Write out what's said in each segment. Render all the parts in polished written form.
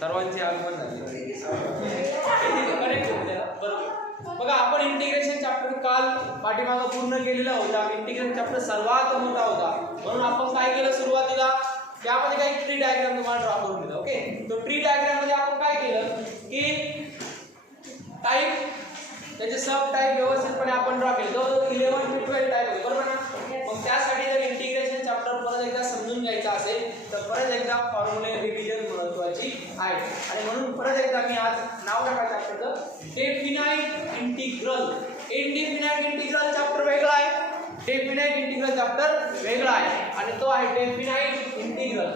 सर्वांचे आगमन झाले कनेक्ट होते बरोबर. बघा आपण इंटिग्रेशन चॅप्टर काल पाठीमागं पूर्ण केलेला होता. इंटिग्रेशन चॅप्टर सर्वात मोठा होता म्हणून आपण काय केलं सुरुवातीला त्यामध्ये काही ट्री डायग्राम तुम्हाला ड्रॉ करून दिला. ओके, तो ट्री डायग्राम मध्ये आपण काय केलं की टाइप त्याचे सब टाइप व्यवस्थितपणे आपण ड्रॉ केले. जवळजवळ 11 ते 12 टाइप होते बरोबर ना. मग त्यासाठी जर इंटिग्रेशन चॅप्टर परत एकदा समजून घ्यायचा असेल तर परत एकदा फॉर्म्युले रिव्हिजन महत्त्वाची आहे. आणि म्हणून परत एकदा मी आज नाव टाका चॅप्टरचं definite integral. Indefinite integral chapter वेगळा आहे, डेफिनाइट इंटिग्रल चॅप्टर वेगळा आहे आणि तो आहे डेफिनाइट इंटिग्रल.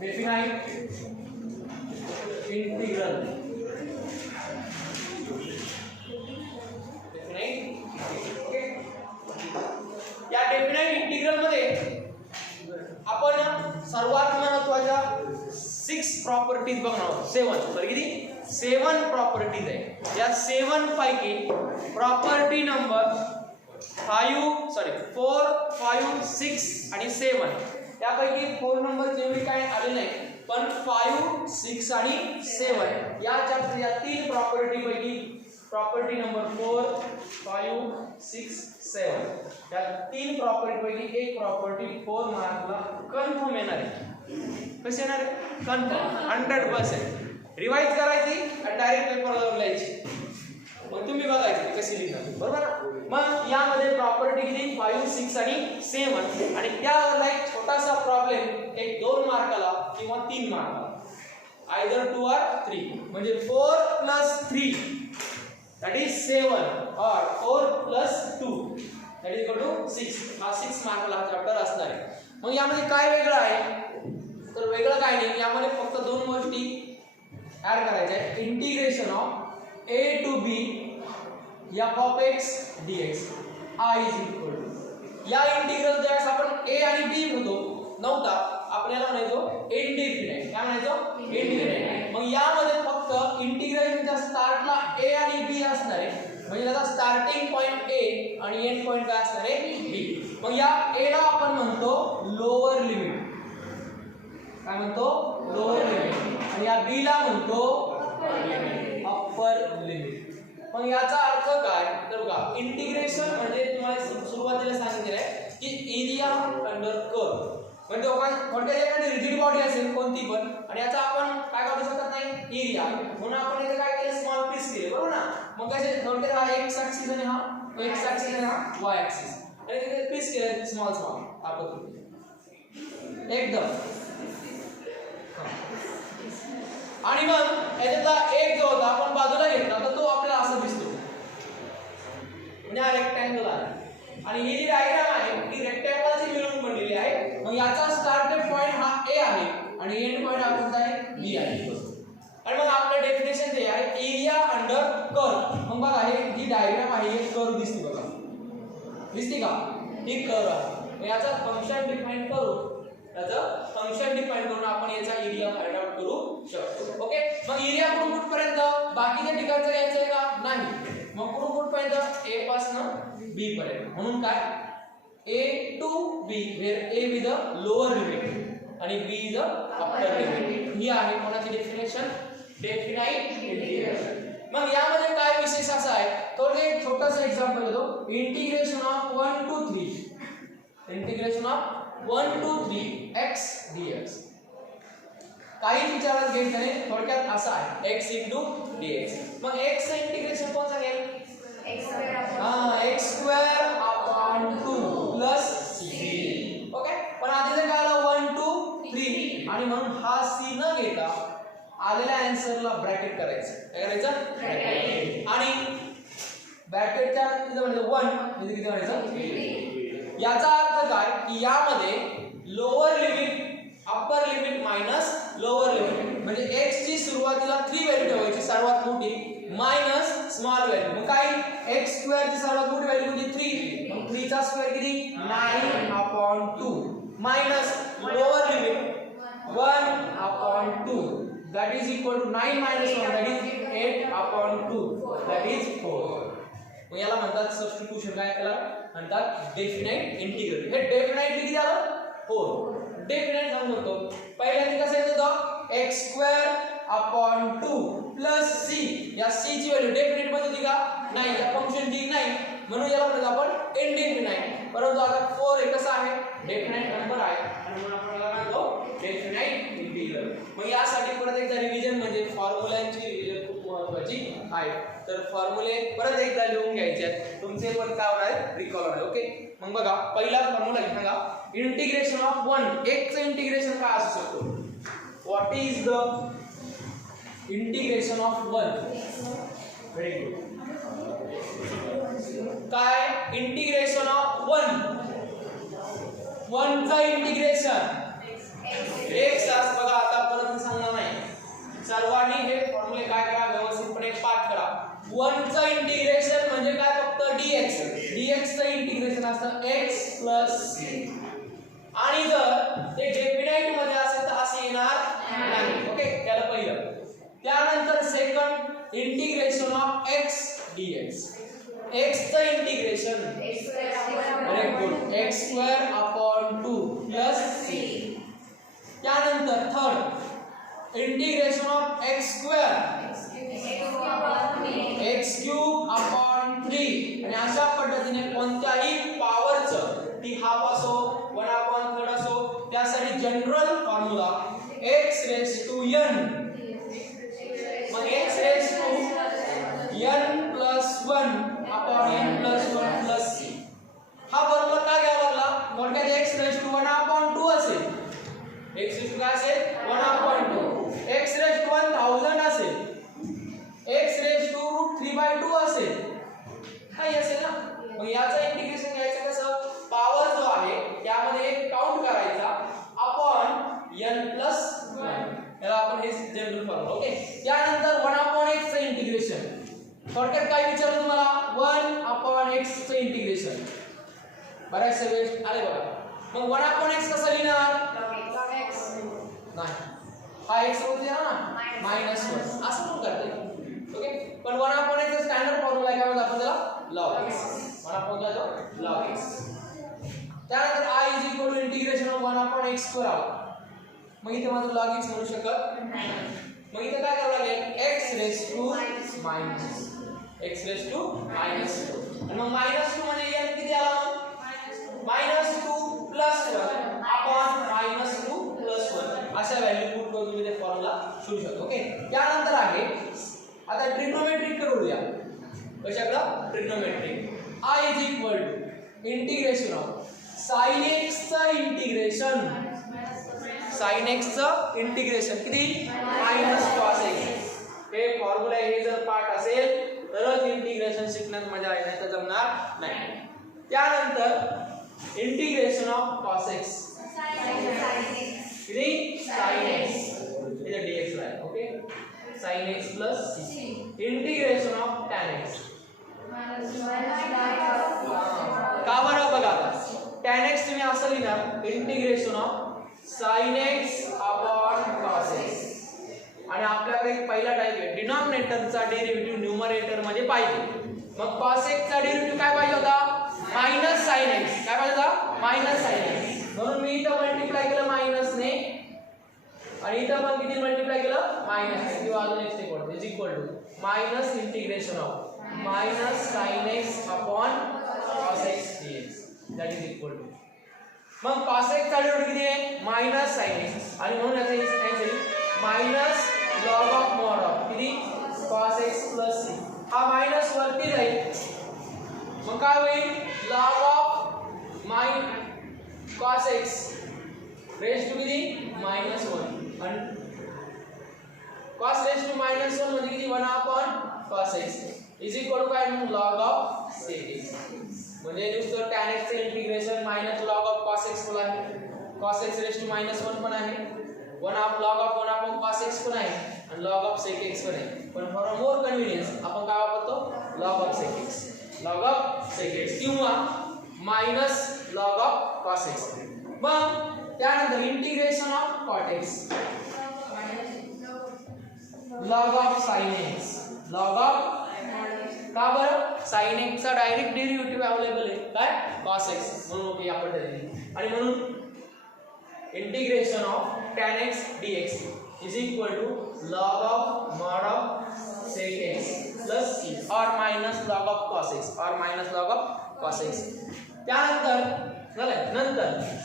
डेफिनाइट इंटिग्रल या डेफिनाइट इंटिग्रल मध्ये आपण सर्वात महत्त्वाच्या 6 प्रॉपर्टीज बघणार आहोत. 7 प्रॉपर्टीज आहे. या 7 पैकी प्रॉपर्टी नंबर 4, 5, 6 आणि 7 त्यापैकी 4 नंबर एवढी काय आले नाही पण 5, 6 आणि 7 या चॅप्टर या 3 प्रॉपर्टी पैकी प्रॉपर्टी नंबर 4, 5, 6, 7 या 3 प्रॉपर्टी पैकी एक प्रॉपर्टी 4 मार्कला कन्फर्म येणार आहे. कशी येणार आहे? कन्फर्म 100%. रिवाइज करायची आणि डायरेक्ट पेपरला जाऊन लिहायची. मग तुम्ही बघायची कशी लिहितात बरोबर. मग यामध्ये प्रॉपर्टी किती 5, 6 आणि 7 आणि त्यावर एक छोटासा प्रॉब्लेम एक 2 मार्काला किंवा 3 मार्काला आयदर 2 or 3 म्हणजे 4 + 3 that is 7 or 4 + 2 that is equal to 6. हा 6 मार्काला हा चॅप्टर असणार आहे. मग यामध्ये काय वेगळं आहे तर वेगळं काय नाही, यामध्ये फक्त 2 गोष्टी ऍड करायच्या आहेत. Integration of a to b f of x dx I is equal to या इंटिग्रल ज्यावेळेस आपण a आणि b म्हणतो नव्हता आपण याला म्हणायचो इनडिफिनाइट. काय म्हणायचो? इनडिफिनाइट. मग यामध्ये फक्त इंटिग्रेशनच्या स्टार्टला a आणि b असणार आहे म्हणजे त्याचा स्टार्टिंग पॉइंट a आणि एंड पॉइंट काय असणार आहे b. मग या a ला आपण म्हणतो लोअर लिमिट. काय म्हणतो? Lower limit. आणि या b ला म्हणतो अप्पर लिमिट. मग याचा अर्थ काय तर बघा इंटिग्रेशन म्हणजे तुम्हाला सुरुवातीला सांगितलेलं आहे की एरिया अंडर कर्व म्हणजे कोणत्याही एखादी रिजिड बॉडी असेल कोणती पण आणि याचा आपण काय काढू शकत नाही एरिया म्हणून आपण इथे काय केलं स्मॉल पीस केले बरोबर ना. मग कसे थोडक्यात हा एक्स ऍक्सिस आणि हा एक्स ऍक्सिस आणि हा वाय ऍक्सिस आणि तिथे पीस केले स्मॉल आपण एकदम. आणि मग याच्यातला एक जो होता आपण बाजूला घेतला तर तो आपल्याला असं दिसतो म्हणजे हा रेक्टँगल आहे आणि ही जी डायग्राम आहे ती रेक्टँगलची मिळून बनलेली आहे. मग याचा स्टार्टिंग पॉइंट हा a आहे आणि एंड पॉइंट हा कोणता आहे b आहे. आणि मग आपलं डेफिनेशन ते आहे एरिया अंडर कर्व. मग बघा ही डायग्राम आहे एक कर्व दिसते बघा दिसते का ही कर्व आहे. याचा फंक्शन डिफाइन करून आपण याचा एरिया फाइंड आउट करू शकतो. ओके, मग एरिया कुठून कुठपर्यंत बाकीच्या ठिकाणचं यायचं आहे का नाही. मग कुठून कुठपर्यंत a पासून b पर्यंत. म्हणून काय a to b where a with the lower limit आणि b is the upper limit. ही आहे कोणाची डेफिनेशन डेफिनाइट इंटिग्रल. मग यामध्ये काय विशेष असा आहे थोडं एक छोटासा एक्झाम्पल देतो. Integration of 1 to 3 integration of 1 to 3 x dx. काही विचारात घ्यायचं नाही थोडक्यात असा आहे x into dx. मग x चं इंटिग्रेशन कोण सांगेल x square upon 2 plus c. Okay, पण आधी जर काय आलं 1 to 3 आणि म्हणून हा c न घेता आलेल्या आन्सरला ब्रॅकेट करायचं. काय करायचं ब्रॅकेट आणि ब्रॅकेटच्या तिथे म्हणजे 1 म्हणजे किती म्हणायचं 3. याचा अर्थ काय की यामध्ये lower limit upper limit minus lower limit म्हणजे x ची सुरुवातीला 3 व्हॅल्यू ठेवायची सर्वात मोठी मायनस स्मॉल व्हॅल्यू. मग काय x स्क्वेअर ची सर्वात मोठी व्हॅल्यू होती 3 मग 3 चा स्क्वेअर किती 9/2 minus lower limit 1/2 that is equal to 9 minus 1 that is 8/2 that is 4. मग याला म्हणतात सबस्टिट्यूशन. काय त्याला म्हणतात डेफिनाइट इंटिग्रल. हे डेफिनाइटली किती आलं 4. डेफिनाइट सांगतो x² अपॉन 2 प्लस c. या c ची व्हॅल्यू डेफिनेट मध्ये होती का? नाही, या फंक्शनची नाही, म्हणून याला म्हणतो आपण इनडेफिनाइट. परंतु आता 4 हे कसं आहे? डेफिनाइट नंबर आहे आणि म्हणून आपण याला म्हणतो डेफिनाइट इंटिग्रल. मग यासाठी परत एकदा रिव्हिजन म्हणजे फॉर्म्युलांची रिव्हिजन खूप महत्त्वाची आहे. तर फॉर्म्युले परत एकदा लिहून घ्यायचे आहेत, तुमचे पण काय होणार? रिकॉल होणार. ओके, मग बघा पहिला फॉर्म्युला सांगा. इंटिग्रेशन ऑफ 1, एकचं इंटिग्रेशन काय असू शकतो? What is the integration of 1? Very good. काय इंटिग्रेशन ऑफ 1? 1 चं इंटिग्रेशन x तास. बघा आता परत मी सांगणार नाही, सर्वांनी हे फॉर्म्युले काय करा, व्यवस्थितपणे पाठ करा. 1 चं इंटिग्रेशन म्हणजे काय? फक्त dx. dx चं इंटिग्रेशन असतं x + c. आणि जर ते डेफिनाइट मध्ये असेल तर असे येणार नाही. ओके, त्याला पहिलं. त्यानंतर second integration of x dx. x चं integration very good, x² upon 2 plus c. त्यानंतर third integration of x² x³ upon 3. आणि अशा पद्धतीने कोणत्याही पॉवरचं ती हाफ असो 1/3 असो, त्यासाठी जनरल फॉर्म्युला x⁻n. मग x⁻n + 1 upon n + 1 plus c. हा फॉर्म्युला काय घ्यावा लागला? थोडक्यात x⁻1/2 असेल. x काय असेल? 1/2. x⁻1000 असेल. x√3/2 असेल. काही असेल ना. मग याचं इंटिग्रेशन घ्यायचं कसं? पॉवर जो आहे त्यामध्ये काउंट करायचा अपॉन n + 1. याला आपण हे जनरल फॉर्म्युला. ओके, त्यानंतर 1/x चं इंटिग्रेशन. थोडक्यात काय विचारलं तुम्हाला? 1/x चं इंटिग्रेशन. बऱ्याच वेळेस आले बघा. मग 1/x कसं लिहिणार? नाही, हा x होते ना -1 असं पण करते. ओके, पण 1/x चा स्टँडर्ड फॉर्म्युला काय म्हणतो आपण त्याला? log x. 1/x log x. त्यानंतर I इंटिग्रेशन ऑफ 1/x² आला. मग इथे मात्र log x म्हणू शकत नाही. मग इथे काय करावं लागेल? x⁻⁻2. आणि मग -2 म्हणजे n किती आला? -2 + 1 अपॉन -2 + 1 अशा व्हॅल्यू पुट करून तुम्ही ते फॉर्म्युला शोधू शकता. ओके, त्यानंतर आहे आता ट्रिग्नोमेट्रिक करूया. कशाकडे? Trigonometric. I integration of sin x चं इंटिग्रेशन. sin x चं इंटिग्रेशन किती? -cos x. हे फॉर्म्युला हे जर पाठ असेल तरच इंटिग्रेशन शिकण्यात मजा येईल, नाही तर जमणार नाही. त्यानंतर इंटिग्रेशन ऑफ cos x किती? sin x. इथे dx आहे. Okay, sin x + c. Integration of tan x. का बरं? बघा tan x तुम्ही असं लिहिणार इंटिग्रेशन ऑफ sin x अपॉन cos x. आणि आपल्याकडे एक पहिला टाइप आहे डिनॉमिनेटरचा डेरिव्हेटिव्ह न्यूमरेटर मध्ये पाहिजे. मग cos x चा डेरिव्हेटिव्ह काय पाहिजे होता? -sin x. काय पाहिजे होता? -sin x. म्हणून मी इथं मल्टिप्लाय केलं मायनस ने आणि इथं पण किती मल्टिप्लाय केलं? मायनस किंवा अजून एक स्टेप पडतो is minus integration of -sin x अपॉन cos x dx that is equal to. मग cos x चा डेरिव्हेटिव्ह किती आहे? -sin x. आणि म्हणून याचा answer log of mod of किती? cos x + c. हा मायनस वरती जाईल. मग काय होईल? log of cos x raise to किती? -1. आणि cos रेज टू -1 म्हणजे किती? 1/cos x is equal to काय? log of sec x. म्हणजे नुसतं tan x चे integration log of cos x पण आहे, cos x रेज टू -1 पण आहे, 1/log cos x पण आहे आणि log of sec x पण आहे. पण फॉर मोर कन्व्हिनियन्स आपण काय वापरतो? log of sec x. log of sec x किंवा log of cos x. मग त्यानंतर integration of cot x. log of sin x. log of का बरं? sin x चा डायरेक्ट डेरिव्हेटिव्ह अवेलेबल आहे काय? cos x. म्हणून ओके या पद्धतीने. आणि म्हणून integration of tan x dx is equal to log of mod of sec x plus c और minus log of cos x और minus log of cos x. त्यानंतर झालं. नंतर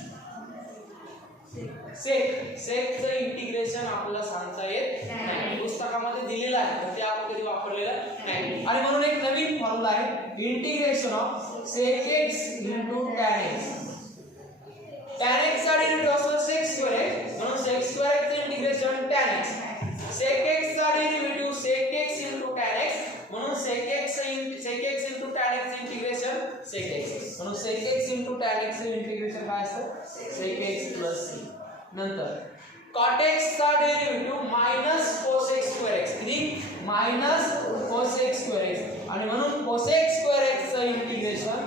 सेकचं इंटिग्रेशन आपल्याला सांगता येत नाही, पुस्तकामध्ये दिलेलं आहे पण ते आपण कधी वापरलेलं नाही. आणि म्हणून एक नवीन फॉर्म्युला आहे integration of sec x into tan x. tan x चा डेरिव्हेटिव्ह असतो sec square x, म्हणून sec square x चे integration tan x. sec x चा derivative sec x into tan x, म्हणून sec x into tan x चे integration sec x, म्हणून sec x into tan x चे integration काय असतं sec x plus c. नंतर cot x चा derivative minus cos x square x, किती minus cos x square x, आणि म्हणून cos x square x चे integration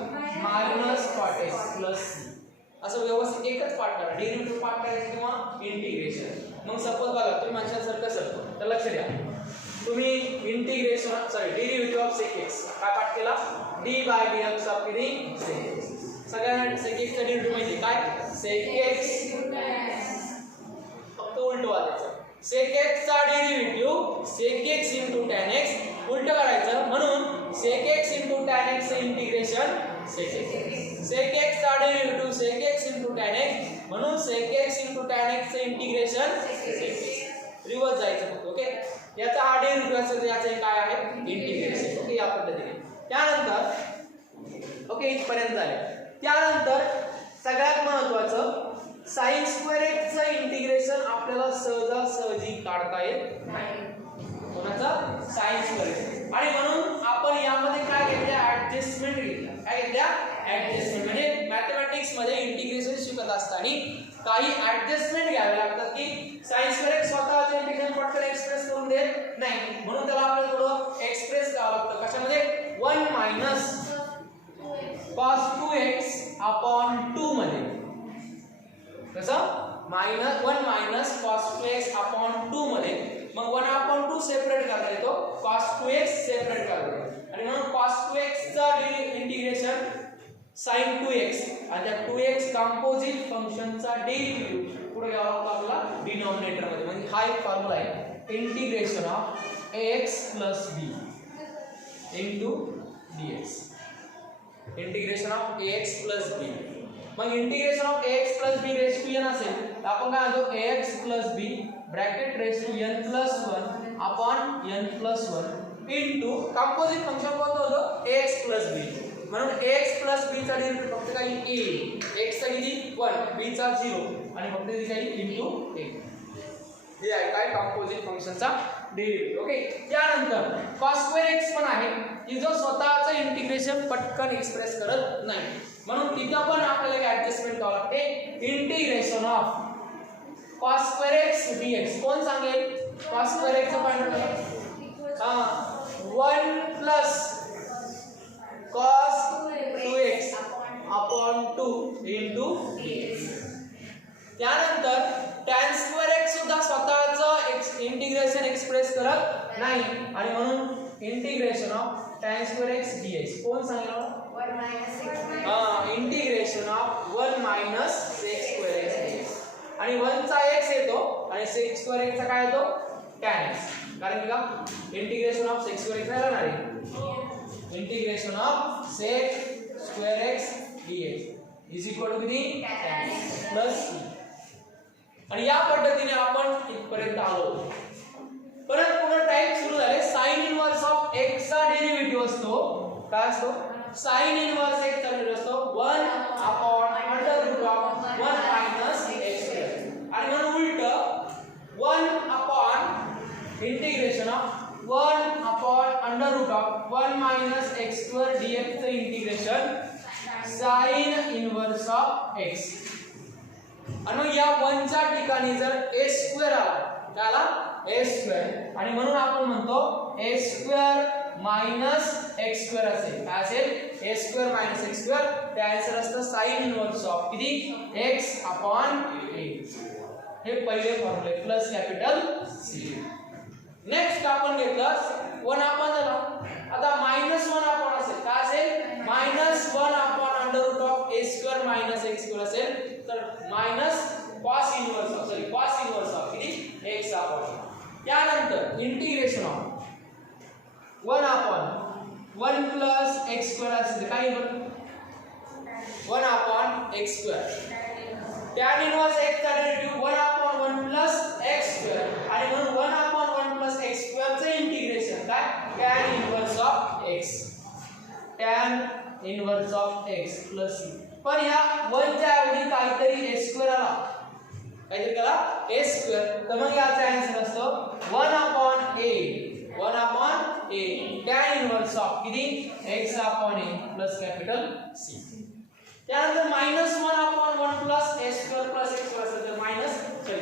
minus cot x plus c. असं व्यवस्थित एकच पार्ट करा, डेरिव्हेटिव्ह पार्ट करायचं किंवा इंटिग्रेशन. मग सपोज बघा तुम्ही म्हणशाल सर कसं, तर लक्ष द्या. तुम्ही integration derivative of sec x काय पाठ केला d बाय dx ऑफ किती sec x. सगळ्यांना sec x चा डेरिव्हेटिव्ह माहिती काय sec x, फक्त उलट वाचायचं. sec x चा derivative sec x into tan x उलट करायचं, म्हणून sec x into tan x चे integration sec x. sec x चा derivative sec x into tan x, म्हणून sec x into tan x चे इंटिग्रेशन sec x. रिवर्स जायचं फक्त. Okay, याचा हा डेरिव्हेटिव्ह असेल याचे काय आहे इंटिग्रेशन. ओके, या पद्धतीने. त्यानंतर ओके इथपर्यंत झाले. त्यानंतर सगळ्यात महत्त्वाचं sin square x चं इंटिग्रेशन आपल्याला सहजासहजी काढता येत नाही. कोणाचा sin square x. आणि म्हणून आपण यामध्ये काय घेतलं ऍडजस्टमेंट घेतलं. काय घेतलं ऍडजस्टमेंट. म्हणजे मॅथमॅटिक्स मध्ये इंटिग्रेशन शिकत असताना काही ऍडजस्टमेंट घ्यावे लागतात की sin square x स्वतःचे इंटिग्रेशन पटकन एक्सप्रेस करून देत नाही, म्हणून त्याला आपल्याला थोडं एक्सप्रेस करावं लागतं. कशामध्ये 1 मायनस cos 2x अपॉन 2 मध्ये. कसं 1 मायनस cos 2x अपॉन 2 मध्ये. मग 1 अपॉन 2 सेपरेट करता येतो, cos 2x सेपरेट करता येतो, आणि म्हणून cos 2x चा इंटिग्रेशन sin 2x, आणि त्या 2x कंपोजिट फंक्शनचा डेरिव्हेटिव्ह पुढे घ्यावा लागतो आपल्याला डिनॉमिनेटर मध्ये. म्हणजे हा एक फॉर्म्युला आहे integration of ax plus b into dx. Integration of ax plus b. मग integration of ax plus b raise to n असेल तर आपण काय म्हणतो ax plus b bracket raise to n plus 1 upon n plus 1 into composite function कोणतं होतं ax plus b. म्हणून ax plus b चा डेरिव्हेटिव्ह फक्त काही a, x चा किती 1, b चा 0, आणि फक्त इथे काही इनटू a. हे आहे काय कंपोजिट फंक्शनचा डेरिव्हेटिव्ह. ओके, त्यानंतर cos square x पण आहे की जो स्वतःचं इंटिग्रेशन पटकन एक्सप्रेस करत नाही, म्हणून तिथं पण आपल्याला ऍडजस्टमेंट करावं लागते. Integration of cos square x dx कोण सांगेल. cos square x चा पॉइंट हां 1 plus cos 2x upon 2 into dx. त्यानंतर tan square x सुद्धा स्वतःचं इंटिग्रेशन एक्सप्रेस करत नाही, आणि म्हणून integration of tan square x dx कोण सांगितलं 1 minus 6. Integration of 1 minus sec square x dx. आणि 1 चा x येतो आणि sec square x चा काय येतो tan x. कारण की का integration of sec square x काय राहणार आहे integration of sec square x dx is equal to किती tan x प्लस c. आणि या पद्धतीने आपण इथपर्यंत आलो. परत पुन्हा टाइप सुरू झाले. sin इनवर्स ऑफ x चा डेरिव्हेटिव्ह असतो काय असतो sin इनवर्स x चा डेरिव्हेटिव्ह असतो 1 upon under root of 1 minus x square. आणि म्हणून उलट 1 upon integration of 1 upon under root of 1 minus x square dx चे integration sin inverse of x. आणि या 1 च्या ठिकाणी जर a स्क्वेअर आला काय आला a स्क्वेअर, आणि म्हणून आपण म्हणतो a square minus x square असेल. काय असेल a square minus x square. ते आन्सर असतं sin इनवर्स ऑफ किती x अपॉन a. हे पहिले फॉर्म्युले प्लस कॅपिटल C. नेक्स्ट आपण घेतलं 1 अपॉन झाला. आता मायनस 1 अपॉन असेल काय असेल minus 1 upon under root of a square minus x square असेल तर मायनस cos इनवर्स ऑफ किती x अपॉन त्यानंतर integration of 1 upon 1 plus x square असेल काय बरं 1 upon x square tan inverse x चा derivative 1 upon 1 plus x square आणि म्हणून 1 अपॉन 1 प्लस x स्क्वेअर चे इंटिग्रेशन काय tan inverse of x tan inverse of x plus c पण ह्या 1 च्या ऐवजी काहीतरी a स्क्वेअर आला काहीतरी करा a स्क्वेअर तर मग याचा आन्सर असतो 1 upon a tan inverse of किती x upon a plus capital c त्यानंतर -1 upon 1 plus a square plus x square असेल तर मायनस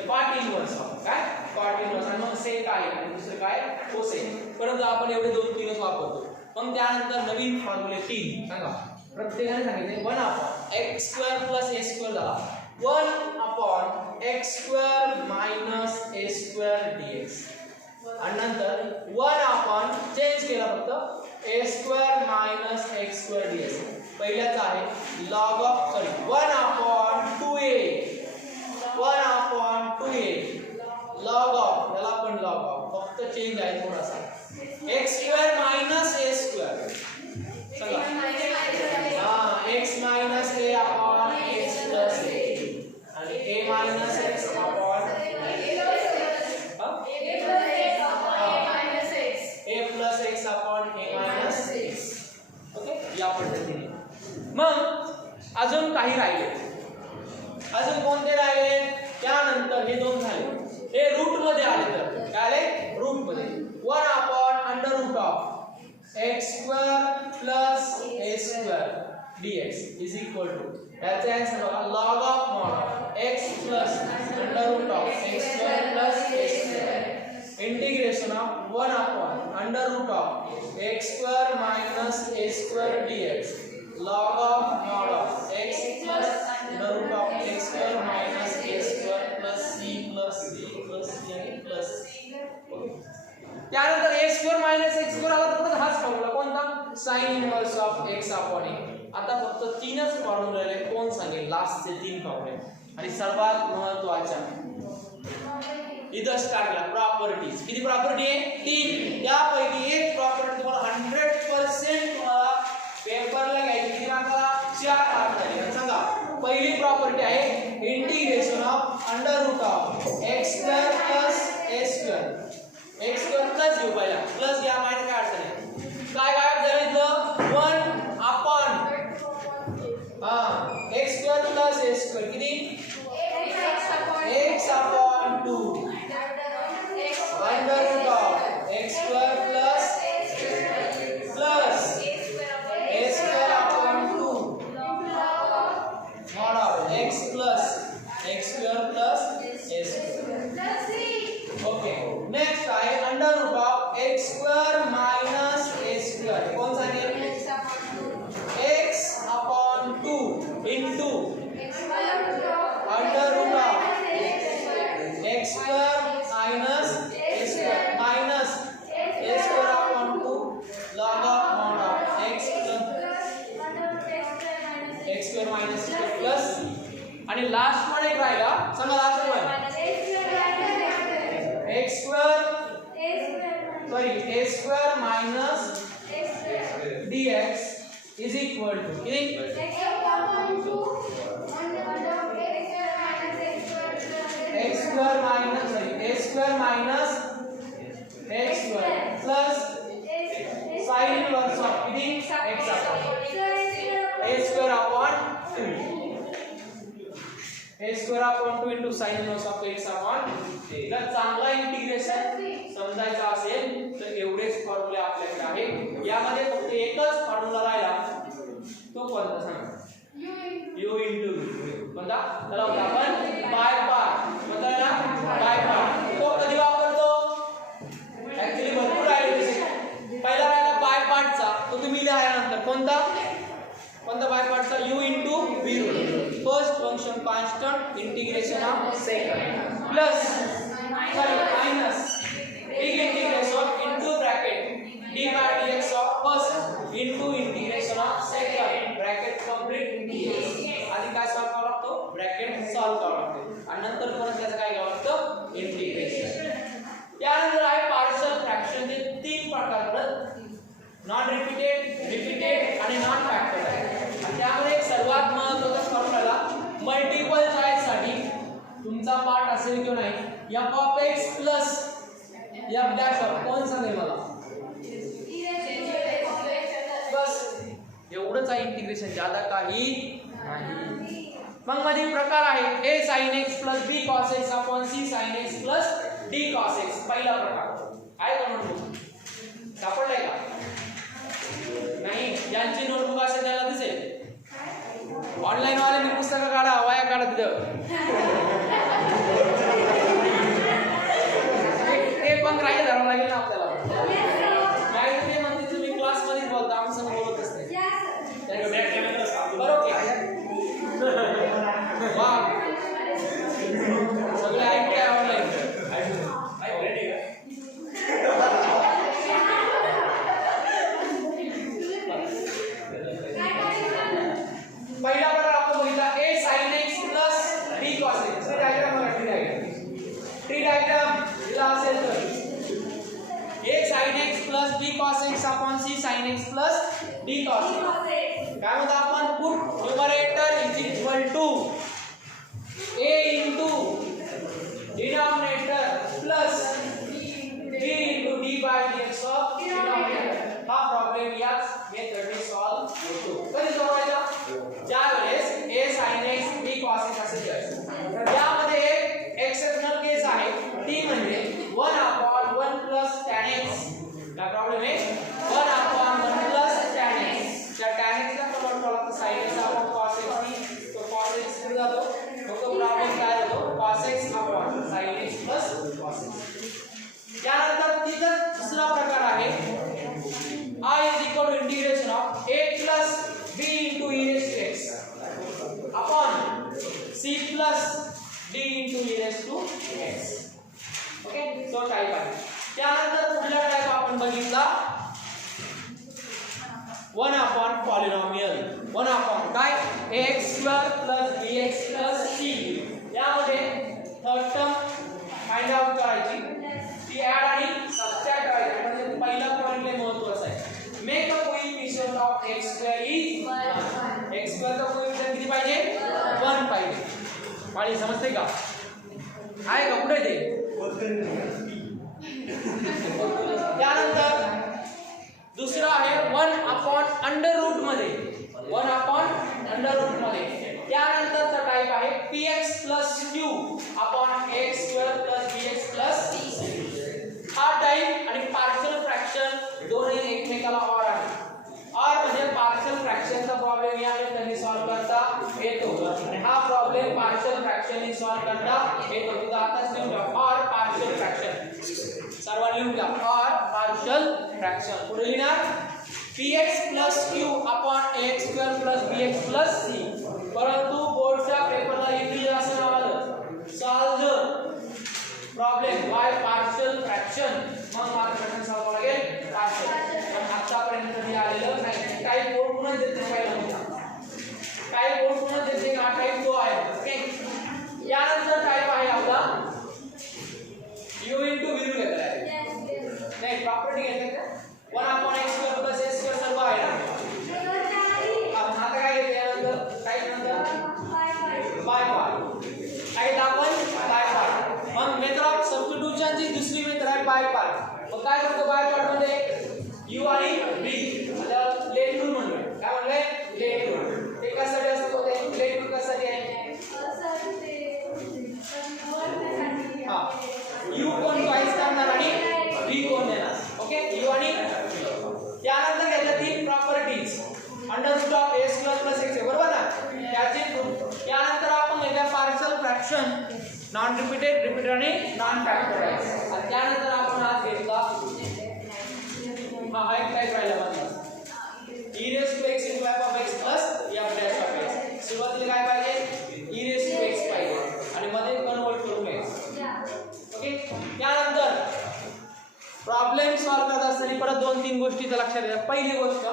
कॉट इनवर्स ऑफ काय कॉट इनवर्स आणि मग सेक आहे आणि दुसरं काय कोसेक परंतु आपण एवढे 2-3च वापरतो मग त्यानंतर नवीन फॉर्म्युले 3 सांगा प्रत्येकाने सांगितले 1 upon x square plus a square झाला 1 upon x square minus a square dx आणि नंतर 1 अपॉन चेंज केला फक्त a square minus x square dx पहिल्याचा आहे log of 1 upon 2a 1 upon 2a log of याला पण log ऑफ फक्त change आहे थोडासा x square minus a square चला हां x minus a upon x plus a आणि a minus x upon a plus x upon a minus x okay या पद्धतीने मग अजून काही राहिले अजून कोणते राहिले त्यानंतर हे दोन झाले हे रूट मध्ये आले तर काय आले रूट मध्ये 1 upon under root of x square plus a square dx is equal to याचा आन्सर बघा log of mod x plus under root of x square plus a square integration of 1 upon under root of x square minus a square dx log of mod of x plus the root of x square minus a square plus c plus d plus c आणि plus त्यानंतर a square minus x square आला तर हाच formula कोणता sin inverse of x upon a आता फक्त तीनच फॉर्म्युले आहेत कोण सांगेल लास्ट चे तीन फॉर्म्युले आणि सर्वात महत्त्वाच्या इथं स्टार्ट करा प्रॉपर्टीज किती प्रॉपर्टी आहे तीन त्यापैकी एक प्रॉपर्टी तुम्हाला 100% तुम्हाला पेपरला घ्यायची किती मार्काला 4 मार्क झाले सांगा पहिली प्रॉपर्टी आहे integration of under root of x square plus a square x square plus घेऊ पहिला प्लस घ्या माहिती काय अडचण आहे काय काय झालं 1 upon x square plus a square किती x upon 2 under root of x square plus a square upon 2 mod of x plus x square plus a square okay next आहे under root of x square minus a square कौन सा है x upon 2 into under root of x square minus a square minus a square upon 2 log of mod of x square minus square plus आणि last one एक राहिला सांगा last one x square sorry a square minus dx is equal to किती x square minus sorry a square minus x square plus sin inverse of किती x upon a square upon 2 a square upon 2 into sin inverse of x upon जर चांगला integration समजायचा असेल तर एवढेच फॉर्म्युले आपल्याकडे आहे यामध्ये फक्त एकच फॉर्म्युला राहिला तो कोणता सांगा u into v कोणता त्याला होता आपण बाय पार्ट कोणता बाय पार्ट तो कधी वापरतो ऍक्च्युअली भरपूर राहिले तसे पहिला राहिला बाय पार्टचा तो तुम्ही लिहिल्यानंतर कोणता बाय पार्टचा u into v root first function constant integration of second plus sorry minus big integration into bracket d by dx of first into integration of second bracket complete आधी काय सॉल्व करावा लागतो bracket solve non repeated, repeated आणि non factorise. आणि त्यामध्ये एक सर्वात महत्त्वाचा फॉर्म्युला मल्टिपल चॉईस साठी तुमचा पार्ट असेल किंवा नाही, f of x plus f dash of कोण सांगेल मला? बस एवढंच आहे इंटिग्रेशन, ज्यादा काही नाही. मग मध्ये प्रकार आहे a sin x plus b cos x upon c sin x plus d cos x. पहिला प्रकार आहे का नोटबुक? सापडलाय का? नाही, ज्यांची नोटबुक असेल त्याला दिसेल. ऑनलाईन वाले पुस्तकं काढा, वाया काढा तिथं. ते पण राहील धरावं लागेल ना आपल्याला. काय ते म्हणते तुम्ही क्लास मध्ये बोलता, आम्ही सगळं बोलतच नाही. बरोबर सगळे ऐकताय ऑनलाईन. पहिला प्रकार आपण बघितला a sin x plus b cos x. हे डायग्राम बघा, ट्री डायग्राम दिला असेल तर a sin x plus b cos x upon c sin x plus d cos x. काय म्हणतो आपण? Put numerator is equal to a into denominator plus b into d by dx of denominator. हा problem याच मेथडने solve होतो. कधी सोडवायचा? ज्यावेळेस a sin x b cos x असेल त्यावेळेस. यामध्ये एक एक्सेप्शनल केस आहे, ती म्हणजे 1/1 plus tan x. काय प्रॉब्लेम आहे? 1/1 plus tan x. त्या tan x ला कन्वर्ट करावं लागतं sin x upon cos x नी. तो cos x पुढे जातो, मग तो प्रॉब्लेम काय होतो? cos x upon sin x plus cos x. यानंतर तिथं दुसरा प्रकार आहे I is equal to integration of a plus b into e raised to x upon c plus d into e raised to x. Okay, तो type आहे. त्यानंतर पुढला type आपण बघितला 1 upon polynomial. 1 upon काय? ax square plus bx plus c. यामध्ये third term find out करायची, ती ऍड आणि सबट्रॅक्ट करायची. म्हणजे पहिला पॉइंट लय महत्त्वाचा आहे. Make a coefficient of x square is 1. x square चा कोएफिशिएंट किती पाहिजे? 1 पाहिजे. पाळी समजते का? आहे का? कुठे ते? त्यानंतर दुसरा आहे 1 अपॉन अंडर रूट मध्ये. 1 अपॉन अंडर रूट मध्ये. त्यानंतरचा टाइप आहे px plus q upon x square plus bx plus c. हा टाइप आणि पार्शियल फ्रॅक्शन दोन्ही एकमेकाला ऑर आहे. ऑर म्हणजे पार्शियल फ्रॅक्शनचा प्रॉब्लेम या मेथडने सॉल्व करता येतो, आणि हा प्रॉब्लेम पार्शियल फ्रॅक्शनने सॉल्व करता येतो. तुझा आताच लिहून ठेवा, ऑर पार्शियल फ्रॅक्शन. सर्वांनी लिहून घ्या, ऑर पार्शियल फ्रॅक्शन. पुढे लिहिणार px plus q upon ax square plus bx plus c. परंतु बोर्डच्या पेपरला इथे असं नाव आलं, solve the problem by partial fraction. मग मला प्रश्न सॉल्व करावा लागेल पार्शियल. पण आतापर्यंत हे आलेलं नाही. काही बोर्ड पुन्हा देत नाही, पहिला होता काही बोर्ड पुन्हा देते. हा टाइप तो आहे. ओके, यानंतर टाइप आहे आपला u into v घेतला आहे. नाही, प्रॉपर्टी घेतली का? 1 upon x square plus s square सर्व आहे ना. आता काय घेते यानंतर? टाइप नंतर बाय पार्ट. काय आपण बाय पार्ट. मग मेथड ऑफ सबस्टिट्यूशन ची दुसरी मेथड आहे बाय पार्ट. मग काय करतो बाय पार्ट मध्ये? u आणि v आता लेट रूल म्हणूया. काय म्हणले? Late rule. ते कशासाठी असतो? ते लेट रूल कशासाठी आहे? हां, u कोण चॉईस करणार आणि v कोण देणार. ओके, u आणि त्यानंतर घेतल्या तीन properties under root of a square plus x, बरोबर ना. त्याची त्यानंतर आपण घेतल्या partial fraction, non repeated, repeated आणि नॉन फॅक्टराइज. आणि त्यानंतर आपण आज घेतला हा एक टाइप राहिला बघा, e raised to x into f of x plus f dash of x. सुरुवातीला काय पाहिजे? e raised to x पाहिजे आणि मध्ये कन्वर्ट करून x. ओके, त्यानंतर प्रॉब्लेम सॉल्व करत असताना परत 2-3 गोष्टीचं लक्षात घ्या. पहिली गोष्ट,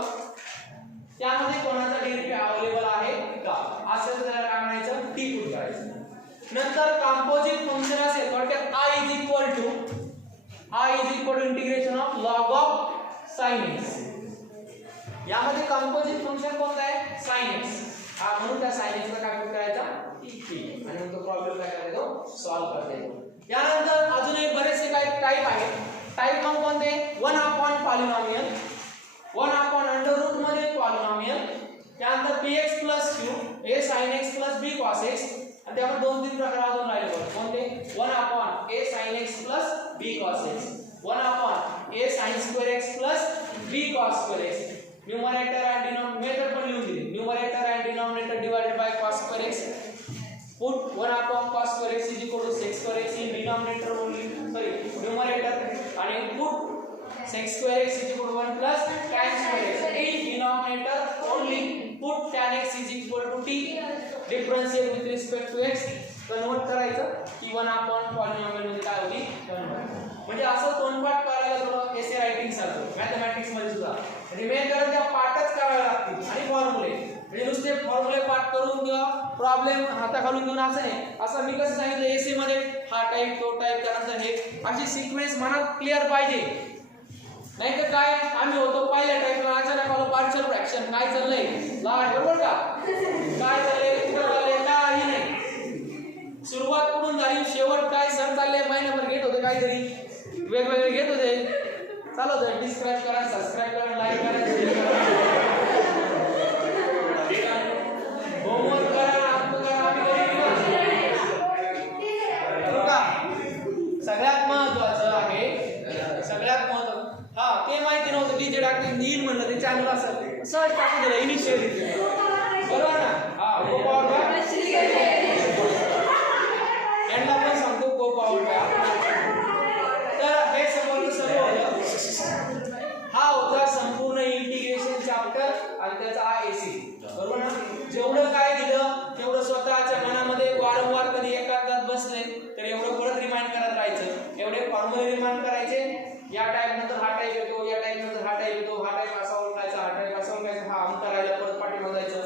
त्यामध्ये कोणाचा डेरिव्हेटिव्ह अवेलेबल आहे का, असेल तर त्याला काय म्हणायचं? टी पुट करायचं. नंतर कंपोजिट फंक्शन असेल थोडक्यात i is equal to integration of log of sin x. यामध्ये कंपोजिट फंक्शन कोणतं आहे sin x हा म्हणून त्या sin x ला काय करायचा t आणि मग तो प्रॉब्लेम काय करायचा सॉल्व्ह करता येतो यानंतर अजून एक बरेचसे काही टाइप आहेत टाइप मग कोणते 1 upon polynomial 1 upon under root मध्ये पॉलिनॉमियल त्यानंतर px q a sin x b cos x आणि त्यामध्ये दोन तीन प्रकार अजून राहिले बघा कोणते 1 upon a sin x b cos x 1 upon a sin square x plus b cos square x numerator and denominator पण लिहून दिले numerator and denominator divided by cos square x put 1 upon cos square x is equal to sec square x in denominator only sorry numerator आणि put sec square x is equal to 1 plus tan square x in denominator only put tan x is equal to t differentiate with respect to x convert करायचं की 1 upon polynomial मध्ये काय होईल convert म्हणजे असं तोंडपाठ करायला थोडं एसे रायटिंग सारखं मॅथमॅटिक्स मध्ये सुद्धा म्हणजे मेन कारण त्या पाठच करावे लागतील आणि फॉर्म्युले म्हणजे नुसते फॉर्म्युले पाठ करून किंवा प्रॉब्लेम हाताखालून घेऊन असं नाही असं मी कसं सांगितलं एसे मध्ये हा टाइप तो टाइप त्यानंतर हे अशी सिक्वेन्स मनात क्लिअर पाहिजे नाहीतर काय आम्ही होतो पहिल्या टाइपला अचानक आलो पार्शियल फ्रॅक्शन काय चाललंय लाट बरोबर का काय चाललंय कुठं चाललंय काही नाही सुरुवात कुठून झाली शेवट काय सर चालले महिनाभर घेत होते काहीतरी वेगवेगळे घेत होते चालू होतं डिस्क्राईब करा सबस्क्राईब करा लाईक करा शेअर करा होमवर्क करा आत्म करा का सगळ्यात महत्त्वाचं आहे सगळ्यात महत्त्वाचं हा ते माहिती नव्हतं डीजे टाकले नील म्हणलं ते चॅनल असेल सहज टाकून दिलं इनिशियली बरोबर ना हा यांना पण सांगतो को पॉवर तर हे समोर सर्व होतं हा होता संपूर्ण इंटिग्रेशन चॅप्टर आणि त्याचा हा एसी बरोबर ना जेवढं काय दिलं तेवढं स्वतःच्या मनामध्ये वारंवार कधी एकांतात बसले तर एवढं परत रिमाइंड करत राहायचं एवढे फॉर्म्युले रिमाइंड करायचे या टाइप नंतर हा टाइप येतो या टाइप नंतर हा टाइप येतो हा टाइप असा ओळखायचा हा टाइप असा ओळखायचा हा अंक राहिला परत पाठीमागे जायचं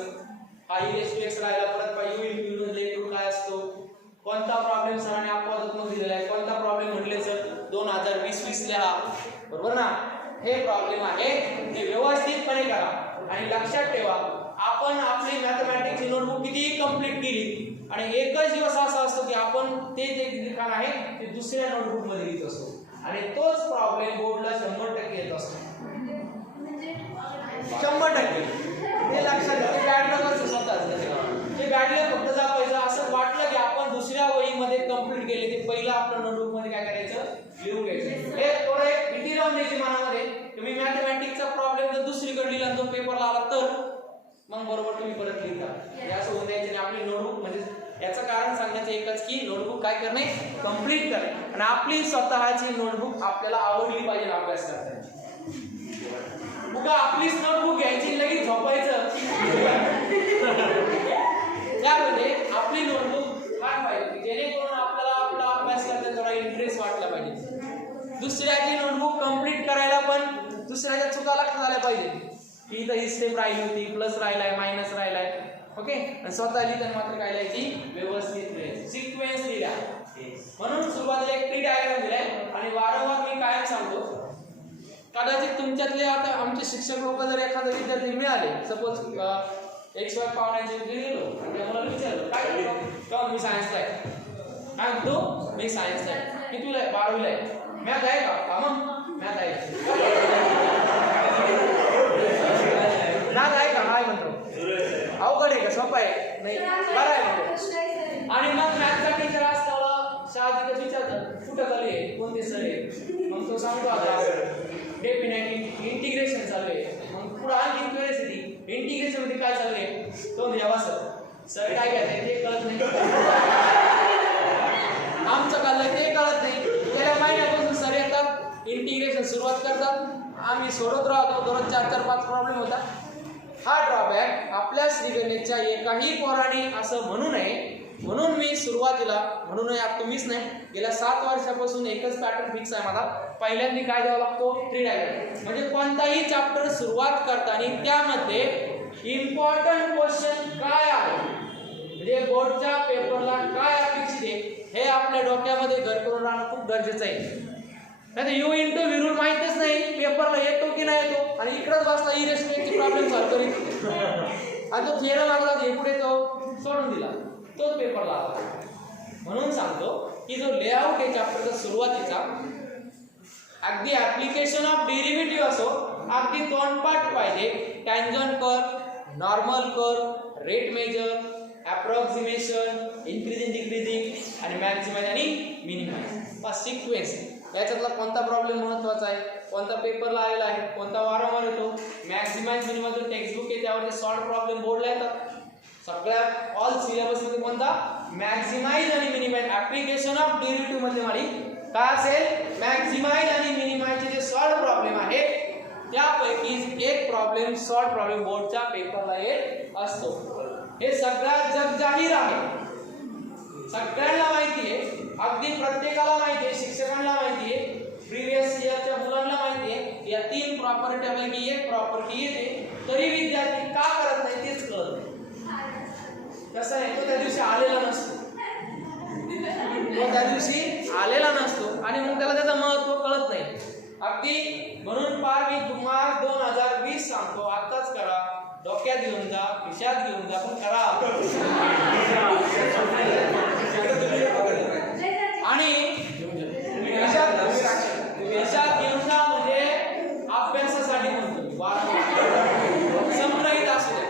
हा x राहिला परत u मध्ये काय असतो कोणता प्रॉब्लेम सरांनी अपवादात्मक दिलेला आहे कोणता प्रॉब्लेम म्हटले सर 2020 लिहा बरोबर ना हे प्रॉब्लेम आहे ते व्यवस्थितपणे करा आणि लक्षात ठेवा आपण आपली मॅथमॅटिक्सची नोटबुक कितीही कंप्लीट केली आणि एकच दिवस असा असतो की आपण ते जे लिखाण आहे ते दुसऱ्या नोटबुक मध्ये लिहित असतो आणि तोच प्रॉब्लेम बोर्डला 100% येत असतो 100% हे लक्षात घ्या गाईडलाईन स्वतःच जे गाईडलाईन फक्त जपायचं असं वाटलं की आपण दुसऱ्या वहीमध्ये कंप्लीट केले ते पहिलं आपल्या नोटबुक मध्ये काय करायचं लिहून घ्यायचं हे थोडं एक भीती राहून द्यायची मनामध्ये तुम्ही मॅथमॅटिक्सचा प्रॉब्लेम जर दुसरीकडे लिहिला तो पेपरला आला तर मग बरोबर तुम्ही परत लिहिता हे असं होऊन द्यायचं नाही आपली नोटबुक म्हणजे याचं कारण सांगण्याचं एकच की नोटबुक काय करणे कंप्लीट करणे आणि आपली स्वतःची नोटबुक आपल्याला आवडली पाहिजे अभ्यास करताना उगा आपलीच नोटबुक घ्यायची लगेच झोपायचं त्यामध्ये आपली नोटबुक काय पाहिजे जेणेकरून आपल्याला आपला अभ्यास करताना थोडा इंटरेस्ट वाटला पाहिजे दुसऱ्याची नोटबुक कंप्लीट करायला पण दुसऱ्याच्या चुका लक्षात आल्या पाहिजे की इथं ही स्टेप राहिली होती प्लस राहिलाय मायनस राहिलाय ओके आणि स्वतः लिहिताना मात्र काय लिहायची व्यवस्थित सिक्वेन्स लिहिल्या म्हणून सुरुवातीला एक ट्री डायग्राम दिलाय आणि वारंवार मी कायम सांगतो कदाचित तुमच्यातले आता आमचे शिक्षक लोक जर एखादा विद्यार्थी मिळाले सपोज XY पाहुण्यांचे गेलो आणि त्या मुलाला विचारलं काय करतो मी सायन्सला आहे काय म्हणतो मी सायन्सला आहे कितवीला आहे 12वीला आहे मॅथ आहे का मग मॅथ आहे मॅथ आहे का हाय म्हणतो अवघड आहे का सोपं आहे नाही बरं आहे म्हणतो आणि मग मॅथचा टीचर असताना साहजिकच विचारतात कुठं चालू आहे कोणते सर आहे मग तो सांगतो आता डेफिनेट इंटिग्रेशन चालू आहे मग पुढे आणखी क्युरियोसिटी इंटिग्रेशन मध्ये काय चालू आहे तो द्यावा सर काय घेताय ते कळत नाही आमचं कळलं ते कळत नाही गेल्या महिन्यापासून सर येतात इंटिग्रेशन सुरुवात करतात आम्ही सोडत राहतो दररोज 4-5 प्रॉब्लेम होतात हा ड्रॉबॅक आपल्या श्रीगणेशच्या एकाही पोराने असं म्हणू नये म्हणून मी सुरुवातीला म्हणून तुम्हीच नाही गेल्या 7 वर्षापासून एकच पॅटर्न फिक्स आहे मला पहिल्यांदा काय द्यावा लागतो ट्री डायग्राम म्हणजे कोणताही चॅप्टर सुरुवात करताना त्यामध्ये इम्पॉर्टंट क्वेश्चन काय आहे म्हणजे बोर्डच्या पेपरला काय अपेक्षित आहे हे आपल्या डोक्यामध्ये घर करून राहणं खूप गरजेचं आहे नाही u इंटू v रूल माहितच नाही, पेपरला येतो की नाही येतो आणि इकडेच बसला e रेस टू ची प्रॉब्लेम सॉल्व करीत आणि तो थिअरम लागला हे पुढे तो सोडून दिला, तोच पेपरला आला. म्हणून सांगतो की जो लेआउट आहे चॅप्टरचा सुरुवातीचा अगदी ऍप्लिकेशन ऑफ डेरिव्हेटिव्ह असो, अगदी तोंडपाठ पाहिजे. Tangent curve, normal curve, rate measure, approximation, increasing decreasing आणि मॅक्सिमाइज आणि मिनिमाइज. बस सिक्वेन्स. याच्यातला कोणता प्रॉब्लेम महत्त्वाचा आहे, कोणता पेपरला आलेला आहे, कोणता वारंवार येतो, मॅक्सिमाइज मिनिमाइज जो टेक्स्टबुक आहे त्यावर सॉल्व प्रॉब्लेम बोर्डला येतात. सगळ्या ऑल सिलेबस मध्ये कोणता मॅक्सिमाइज आणि मिनिमाइज ऍप्लिकेशन ऑफ डेरिव्हेटिव्ह मध्ये मारी काय असेल, मॅक्सिमाइज आणि मिनिमाइजचे जे सॉल्व प्रॉब्लेम आहेत त्यापैकी एक प्रॉब्लेम सॉल्व प्रॉब्लेम बोर्डच्या पेपरला येत असतो. हे सगळ्यात जगजाहीर आहे, सगळ्यांना माहिती आहे, अगदी प्रत्येकाला माहिती आहे, शिक्षकांना माहिती आहे, प्रिव्हियस इयरच्या मुलांना माहिती आहे. या तीन प्रॉपर्टीपैकी एक प्रॉपर्टी येते तरी विद्यार्थी का करत नाही तेच कळत नाही. कसं आहे, तो त्या दिवशी आलेला नसतो, तो त्या दिवशी आलेला नसतो आणि मग त्याला त्याचं महत्त्व कळत नाही. अगदी म्हणून पार मी तुम्हाला 2020 सांगतो, आताच करा, डोक्यात घेऊन जा, खिशात घेऊन जा, पण करा. आणि खिशात घेऊन जा म्हणजे अभ्यासासाठी म्हणतो, वारंवार संग्रहित असू दे,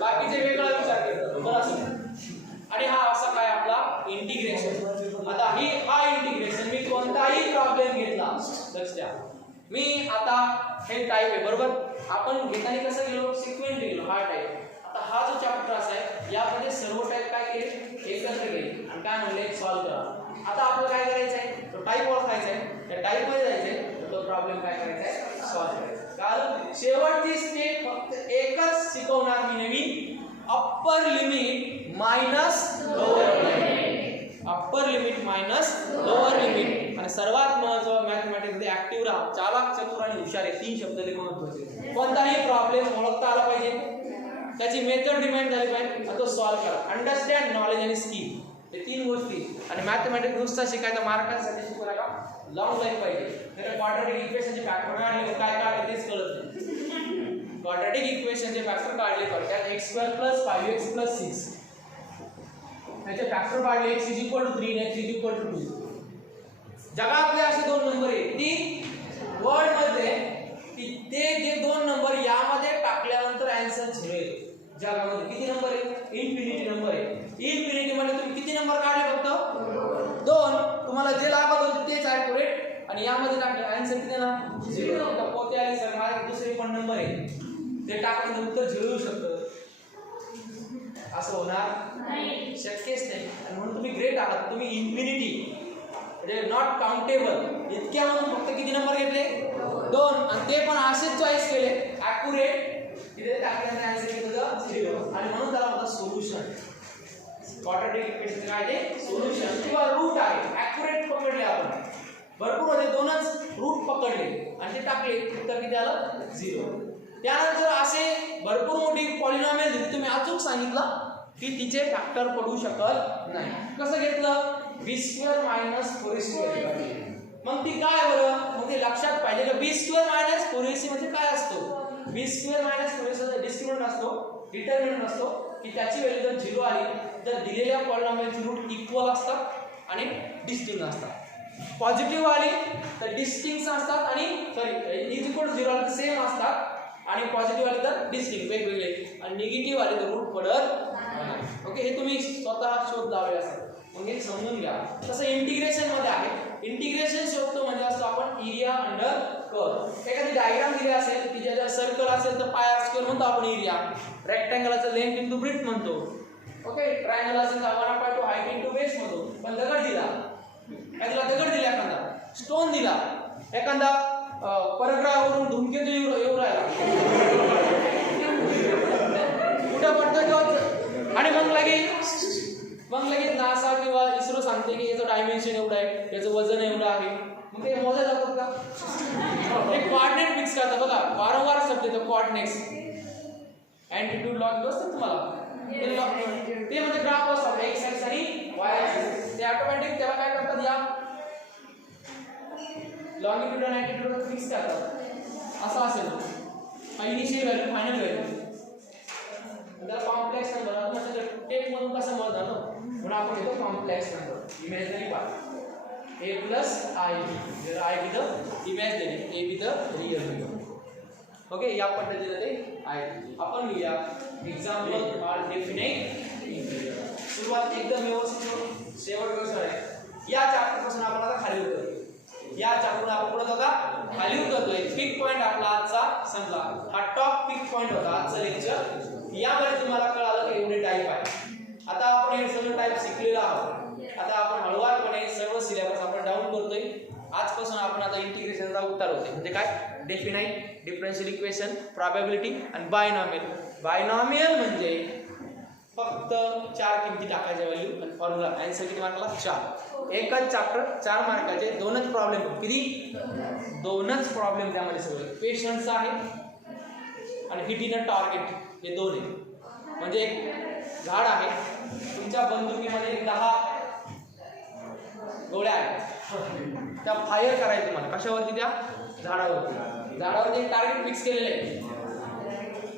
बाकीचे वेगळा विचार करतात बरं असं. आणि हा असा काय आपला इंटिग्रेशन. आता हा इंटिग्रेशन मी कोणताही प्रॉब्लेम घेतला लक्ष द्या, मी आता हे टाईप आहे बरोबर, आपण घेताना कसं गेलो सिक्वेंट गेलो, हा टाईप. आता हा जो चॅप्टर असा आहे यामध्ये सर्व टाईप काय केले एकत्र केले आणि काय म्हणले सॉल्व करा. आता आपल्याला काय करायचं आहे, तो टाईप ओळखायचा आहे, त्या टाईप मध्ये जायचंय, तो प्रॉब्लेम काय करायचा आहे सॉल्व करायचा. कारण शेवटची स्टेप फक्त एकच शिकवणार मी नवीन, upper limit minus lower limit, upper limit minus lower limit. आणि सर्वात महत्त्वाचं मॅथमॅटिक्स मध्ये ऍक्टिव्ह राहा, चालाक, चतुर आणि हुशार हे तीन शब्द लई महत्त्वाचे. कोणताही प्रॉब्लेम ओळखता आला पाहिजे, त्याची मेथड डिमांड झाली पाहिजे, तो सॉल्व करा. अंडरस्टँड, नॉलेज आणि स्किल हे तीन गोष्टी. आणि मॅथमॅटिक्स नुसता शिकायचा मार्कांसाठी शिकवला का लॉंग लाईफ पाहिजे. तर क्वाड्रॅटिक इक्वेशनचे फॅक्टर काढले काय काढले तेच कळत नाही. क्वाड्रॅटिक इक्वेशनचे फॅक्टर काढले तर त्यात x² + 5x + 6 त्याचे फॅक्टर काढले, x = 3 x = 2. जगातले असे दोन नंबर आहेत ती वर्ल्ड मध्ये ते जे दोन नंबर यामध्ये टाकल्यानंतर आन्सर 0 येतो. जगामध्ये किती नंबर आहे, इन्फिनिटी नंबर आहे. इन्फिनिटी मध्ये तुम्ही किती नंबर काढले फक्त 2, तुम्हाला जे लागत होते तेच ॲक्युरेट आणि यामध्ये टाकले आन्सर किती ना 0. तर पोते आले सर माझे दुसरे पण नंबर आहे ते टाकल्यानंतर उत्तर 0 येऊ शकतं, असं होणार नाही, शक्यच नाही. आणि म्हणून तुम्ही ग्रेट आहात, तुम्ही इन्फिनिटी म्हणजे नॉट काउंटेबल इतक्या म्हणून फक्त किती नंबर घेतले 2 आणि ते पण असेच चॉईस केले ॲक्युरेट, इथे टाकल्यानंतर आन्सर किती 0. आणि म्हणून त्याला म्हणतात सोल्युशन. क्वाड्रॅटिक इक्वेशन काय ते सोल्युशन किंवा रूट आहे. ॲक्युरेट पकडले आपण, भरपूर होते 2च रूट पकडले आणि ते टाकले उत्तर किती आलं 0. त्यानंतर असे भरपूर मोठी पॉलिनॉमियल दिली, तुम्ही अचूक सांगितलं की तिचे फॅक्टर पडू शकत नाही. कसं घेतलं b² - 4ac. मग ती काय बरं, मग ते लक्षात पाहिजे की b² - 4ac म्हणजे काय असतो. b² - 4ac डिस्क्रिमिनंट असतो, डिटर्मिनंट असतो की त्याची व्हॅल्यू जर 0 आली तर दिलेल्या पॉलिनॉमियलचे रूट इक्वल असतात आणि डिस्टिंक्ट असतात. पॉझिटिव्ह आली तर डिस्टिंक्ट असतात आणि = 0 आली तर सेम असतात आणि पॉझिटिव्ह आली तर डिस्टिंक्ट वेगवेगळे आणि निगेटिव्ह आली तर रूट पडत नाही. ओके, हे तुम्ही स्वतः शोध लावले असेल, मग हे समजून घ्या. तसं इंटिग्रेशन मध्ये आहे, इंटिग्रेशन शोधतो म्हणजे असतो आपण एरिया अंडर कर्व. एखादी डायग्राम दिली असेल की ज्याचा सर्कल असेल तर πr² म्हणतो आपण एरिया, रेक्टँगलचा लेंथ इंटू ब्रेथ म्हणतो. ओके, ट्रायंगल असेल तर 1/2 हाईट इंटू बेस म्हणतो. पण दगड दिला, दगड दिला, एखादा स्टोन दिला, एखादा परग्रहावरून धूमकेतू येऊ राहिला कुठं पडतो किंवा आणि मग लगेच नासा किंवा इस्रो सांगते की याचं डायमेन्शन एवढं आहे, याचं वजन एवढं आहे. मग ते मोजा जातात का, ते कोऑर्डिनेट फिक्स करतात बघा, वारंवार शब्द येतो कोऑर्डिनेट्स. अँटिट्यूड लॉग असतात तुम्हाला ते म्हणजे ग्राफ असतात x ऍक्सिस आणि y ऍक्सिस, ते ऑटोमॅटिक त्याला काय करतात या लॉंगिट्यूड आणि ॲटिट्यूड फिक्स करतात असं असेल तो इनिशियल व्हॅल्यू फायनल व्हॅल्यू त्याला कॉम्प्लेक्स नंबर आता टेप मधून कसं मोजणार ना म्हणून आपण घेतो complex number imaginary part a plus ib where I be the imaginary a be the real number okay या पद्धतीने ते आहे आपण लिहूया एक्झाम्पल फॉर डेफिनेट इंटिग्रल सुरुवात एकदम व्यवस्थित शेवट व्यवस्थित आहे या चॅप्टर पासून आपण आता खाली उतरतो या चॅप्टर आपण पुढे जाता खाली उतरतोय पिक पॉइंट आपला आजचा समजा हा टॉप पिक पॉइंट होता आजचा लेक्चर यामध्ये तुम्हाला कळालं की एवढे टाइप आहे आता आपण हे सगळे टाइप शिकलेलो आहोत आता आपण हळूवारपणे सर्व सिलेबस आपण डाऊन करतोय आजपासून आपण आता इंटिग्रेशनचा उत्तर होते म्हणजे काय डेफिनाइट डिफरन्शियल इक्वेशन प्रोबॅबिलिटी आणि बायनॉमियल म्हणजे फक्त 4 किमती टाकायच्या व्हॅल्यू आणि फॉर्म्युला आन्सर किती मार्काला 4 एकच चॅप्टर 4 मार्काचे दोनच प्रॉब्लेम किती दोनच प्रॉब्लेम त्यामध्ये सगळे क्वेश्चन्स आहे आणि हिटिंग अ टार्गेट हे दोन आहे म्हणजे एक झाड आहे तुमच्या बंदुकीमध्ये 10 गोळ्या आहेत त्या फायर करायचं तुम्हाला कशावरती त्या झाडावरती एक टार्गेट फिक्स केलेलं आहे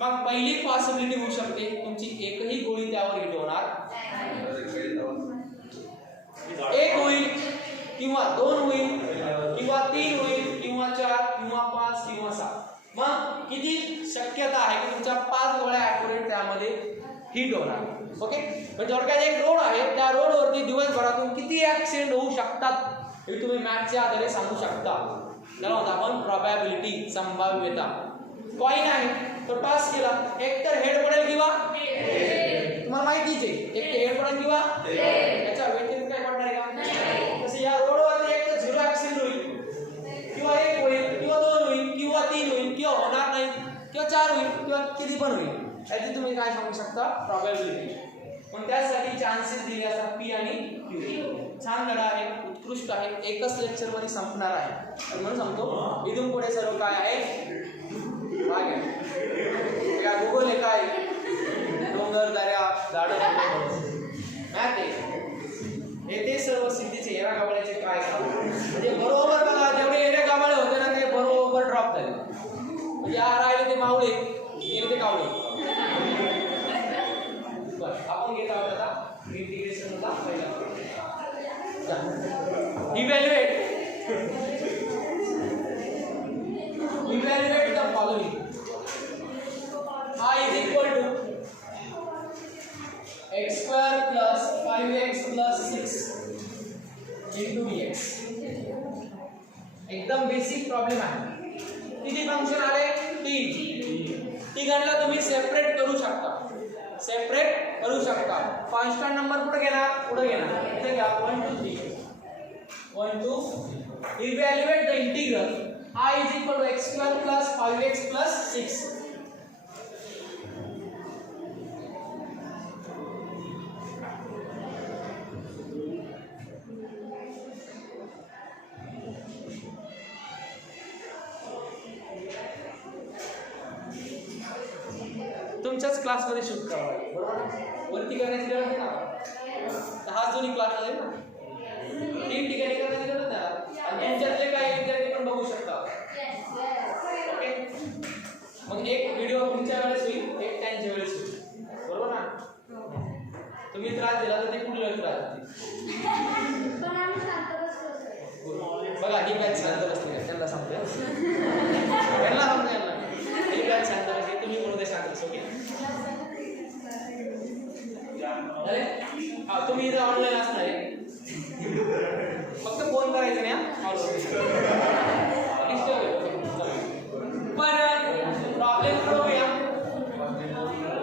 मग पहिली पॉसिबिलिटी होऊ शकते तुमची एकही गोळी त्यावर हिट होणार एक होईल किंवा 2 होईल किंवा 3 होईल किंवा 4 किंवा 5 किंवा 6 मग किती शक्यता आहे की तुमच्या 5 गोळ्या ॲक्युरेट त्यामध्ये हिट होणार ओके म्हणजे थोडक्यात एक रोड आहे त्या रोडवरती दिवसभरातून किती ऍक्सिडेंट होऊ शकतात हे तुम्ही मॅथच्या आधारे सांगू शकता त्याला म्हणतो आपण प्रोबॅबिलिटी संभाव्यता कॉइन आहे तो टॉस केला एक तर हेड पडेल किंवा तुम्हाला माहितीच आहे एक तर हेड पडेल किंवा याच्या व्यतिरिक्त काय पडणार आहे का तसे या रोडवरती एक तर 0 ऍक्सिडेंट होईल किंवा 1 होईल किंवा 2 होईल किंवा 3 होईल किंवा होणार नाही किंवा 4 होईल किंवा किती पण होईल याची तुम्ही काय सांगू शकता प्रोबॅबिलिटी पण त्यासाठी चान्सेस दिले असतात पी आणि क्यू छान धडा आहे उत्कृष्ट आहे एकच लेक्चर मध्ये संपणार आहे म्हणून सांगतो इथून पुढे सर्व काय आहे काय गुगल आहे काय डोंगर दऱ्या झाडं मॅथ आहे हे ते सर्व सिद्धीचे एरा गावळ्याचे काय म्हणजे बरोबर बघा जेवढे एरे गावळे होते ना ते बरोबर ड्रॉप झाले म्हणजे राहिले ते मावळे गेले ते कावळे आपण घेत आहोत आता इंटिग्रेशनचा पहिला evaluate the following i is equal to x square plus 5x plus 6 into dx एकदम बेसिक प्रॉब्लेम आहे किती फंक्शन आले 3 तिघांना तुम्ही सेपरेट करू शकता कॉन्स्टंट नंबर कुठे घेणार इथे घ्या 1 2 3 1 2 evaluate the integral i is equal to x square plus 5x plus 6 तुमच्याच क्लासमध्ये शूट करावं लागेल बरोबर वरती करण्याची गरज नाही ना हा जुनी क्लास आहे ना 3 ठिकाणी करण्याची गरज नाही आणि तुमच्यातले काही विद्यार्थी पण बघू शकता ओके मग एक व्हिडिओ तुमच्या वेळेस होईल एक त्यांच्या वेळेस होईल बरोबर ना तुम्ही त्रास दिला तर ते पुढे त्रास देतील बघा ही बॅच शांत बसते त्यांना सांगतो यांना सांगतो यांना ही बॅच शांत बसते तुम्ही म्हणून ते शांत बस ओके हा तुम्ही इथे ऑनलाईन असणार आहे फक्त फोन करायचं नाही पण प्रॉब्लेम करूया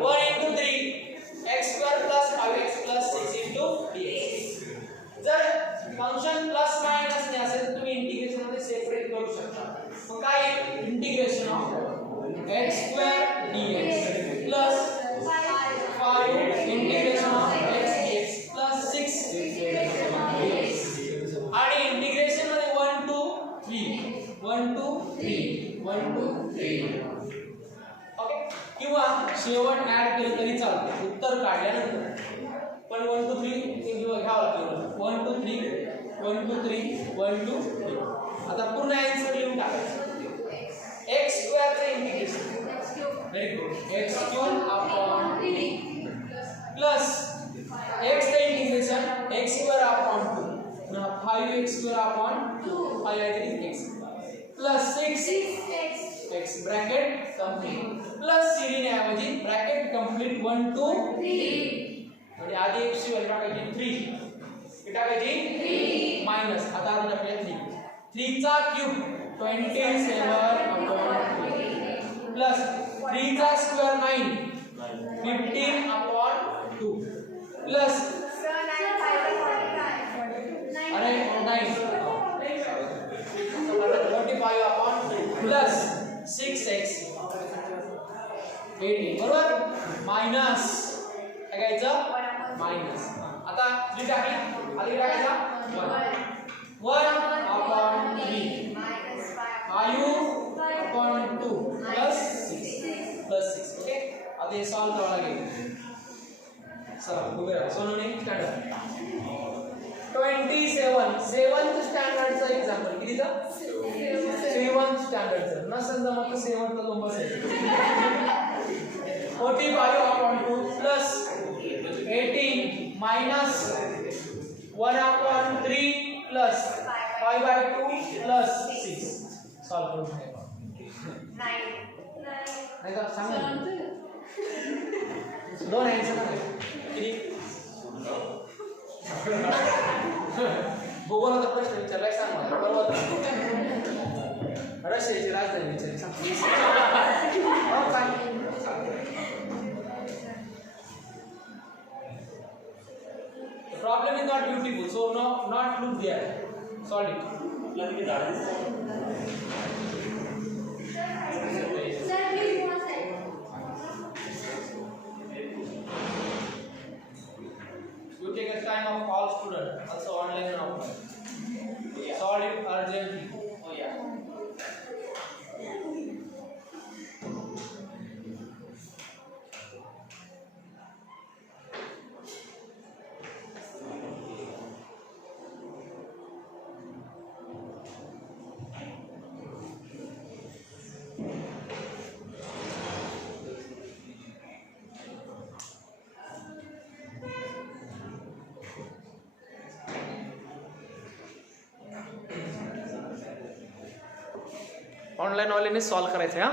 1 into 3 x square plus 5x plus 6 into dx जर फंक्शन प्लस मायनस ने असेल तर तुम्ही इंटिग्रेशन मध्ये सेपरेट करू शकता मग काय integration of x square dx plus 5 integration of x dx plus 6 dx आणि इंटिग्रेशन मध्ये 1 2 3 1 2 3 1 2 3 ओके किंवा शेवट ऍड केलं तरी चालतं उत्तर काढल्यानंतर पण 1 2 3 घ्यावं लागतं 1 2 3 1 2 3 1 2 3 आता पूर्ण very good, x cube upon 3 plus x the integration x square upon 2. Now 5x square upon 2. 5 is x plus 6x x bracket complete plus series ऐवजी bracket complete 1 2 3 म्हणजे आधी x ची व्हॅल्यू टाकायची 3 हे टाकायची 3 मायनस आता आपण टाकूया 3 3 चा क्यूब 27 upon 3 प्लस 3 चा स्क्वेअर 9 15 upon 2 प्लस अरे 9 45 upon 2 प्लस 6x 18 बरोबर मायनस काय घ्यायचं मायनस आता 3 टाकली आधी टाकायचा 1 upon 3 5 upon 2 plus 6 ओके आता हे सॉल्व करावं लागेल चला उभे राहा सोनूने स्टँडर्ड 27 7th स्टँडर्डचा एक्झाम्पल कितीचा 7th स्टँडर्डचा नसेल जमत तर 7th चा नंबर आहे 45 upon 2 plus 18 minus 1 upon 3 plus 5 by 2 plus 6 solve करून घ्या 9 नाही का सांग दोन आन्सर आहे किती भूगोलाचा प्रश्न विचारलाय सांग मला बरोबर रशियाची राजधानी विचारली सांग हो सांग The problem is not beautiful, so not look there. Solve it. You take a time of all students, also online and offline. Solve it urgently. Oh yeah. Online वाले सॉल्व करायचं हा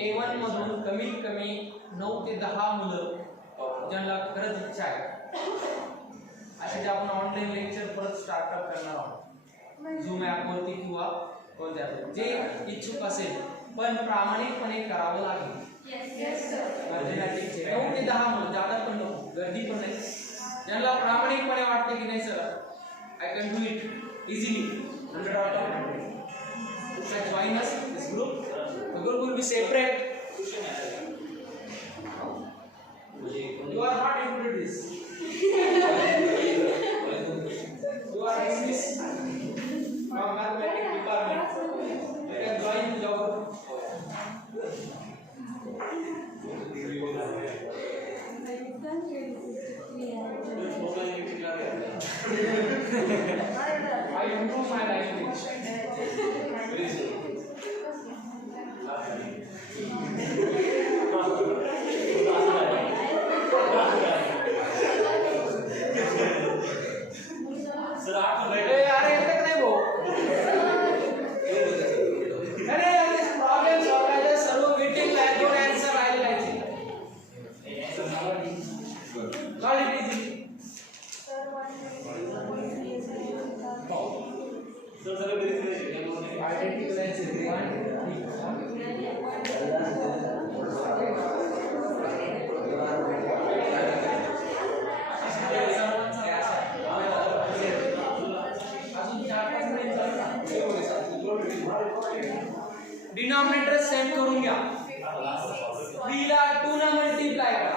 A1 मधून कमीत कमी 9 ते 10 मुलं ज्यांना खरंच इच्छा आहे असे जे आपण ऑनलाइन लेक्चर परत स्टार्टअप करणार आहोत झूम ॲपवरती किंवा कोणत्या जे इच्छुक असेल पण प्रामाणिकपणे करावं लागेल 9 ते 10 मुलं जादा पण नको गर्दी पण नाही ज्यांना प्रामाणिकपणे वाटते की नाही sir I can do it easily 100 out of 100 you can join us this group. The group will be separate. You are not included this. You are English from mathematics department. You can join the geography. I improve my language. Very good. Multiply करा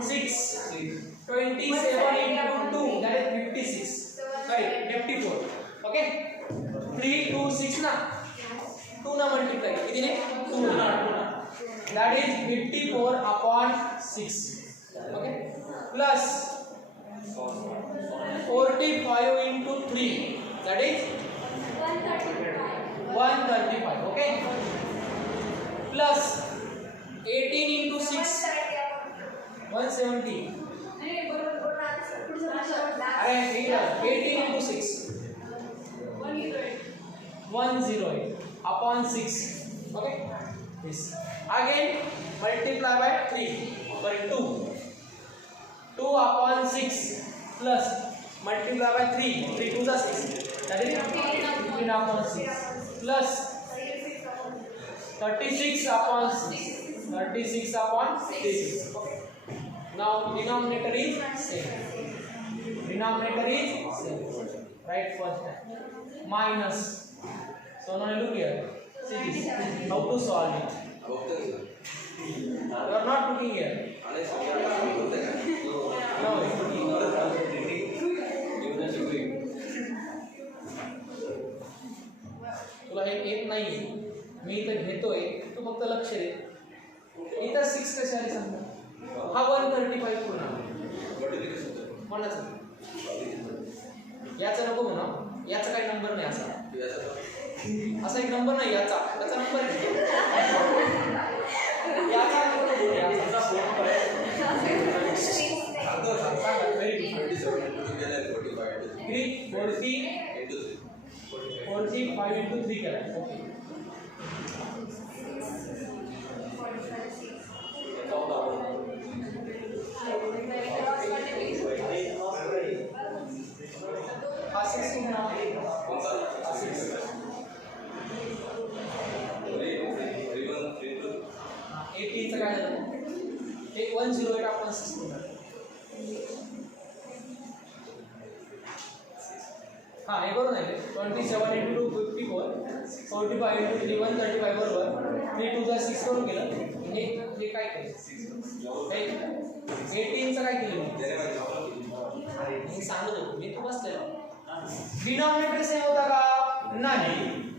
6 27 into 2 that is 56 sorry 54 okay 3 2 6 ना 2 ना multiply किती ने 2 ना that is 54 upon 6 okay plus 45 into 3 that is 135 okay plus 18 into 6 170 अरे 18 into 6 108 upon 6 okay this again multiply by 3 by 2 2 upon 6 plus multiply by 3 3 2 is 6 that is 15 upon 6 plus 36 upon 6 36 upon 6 okay now denominator is same right first time minus so now look here see this how to solve it you are not looking here no तुला हे येत नाही मी इथं घेतोय तू फक्त लक्ष दे इथं 6 कशा आली सांग हा 135 पूर्ण कोणाचा याचा नको म्हणा याचा काही नंबर नाही असा एक नंबर नाही याचा त्याचा नंबर याचा व्हेरी गुड 45 into 3 केला ओके हा 16 ना 18 चं काय झालं ते 108 आपण 16 हाँ हे करू नाही 27 into 2 54 45 into 3 135 बरोबर 3 2 6 करून केलं हे काय केलं 18 चं काय केलं मी सांगत होतो मी तू बसलेला डिनॉमिनेटर सेम होता का नाही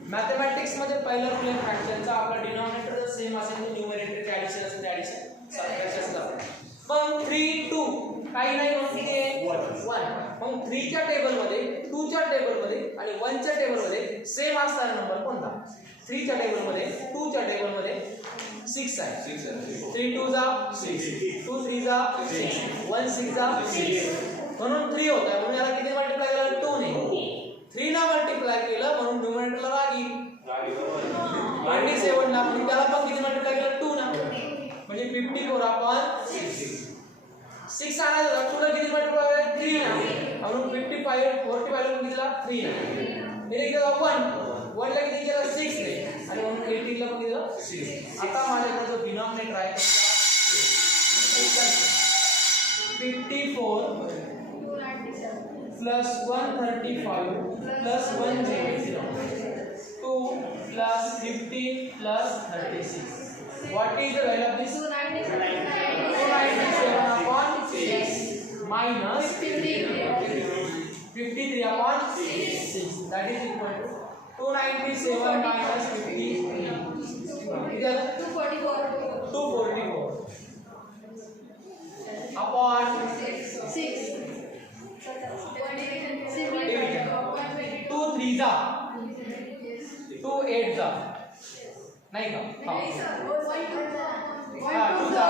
मॅथमॅटिक्स मध्ये पहिला रूल आहे फ्रॅक्शनचा आपला डिनॉमिनेटर जर सेम असेल तर न्यूमरेटर ॲडिशन असेल तर ॲडिशन सबट्रॅक्शन असतं पण 3 2 काही नाही म्हणजे 1 मग 3 च्या टेबल मध्ये 2 च्या टेबल मध्ये आणि 1 च्या टेबल मध्ये सेम असणारा नंबर कोणता 3 च्या टेबल मध्ये 2 च्या टेबल मध्ये 6 आहे 3 2 जा 6 2 3 जा 6 1 6 जा 6 म्हणून 3 होत आहे म्हणून याला किती मल्टिप्लाय केलं 2 ने 3 ला मल्टिप्लाय केलं म्हणून न्यूमरेटरला रागी 27 ला म्हणून त्याला पण किती मल्टिप्लाय केलं 2 ना म्हणजे 54 अपॉन 6 आणायचा पुढे किती मल्टिप्लाय 3 ना म्हणून 55 45 ला कितीला 3 ना इथे केलं 1 1 ला किती केलं 6 ने आणि म्हणून 18 ला किती केलं 6 आता माझ्याकडे जो डिनॉमिनेटर आहे 54 plus 135 plus 100 2 plus 15 plus 36 what is the value of this 297 upon 6 minus 53 upon 6 that is equal to 297 minus 53 244 upon 6 2 3 जा 2 8 जा नहीं का हाँ 2 जा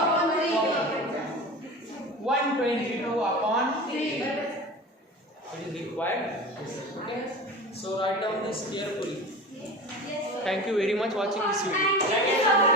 122 upon 3 it is required okay so write down this carefully thank you very much watching this video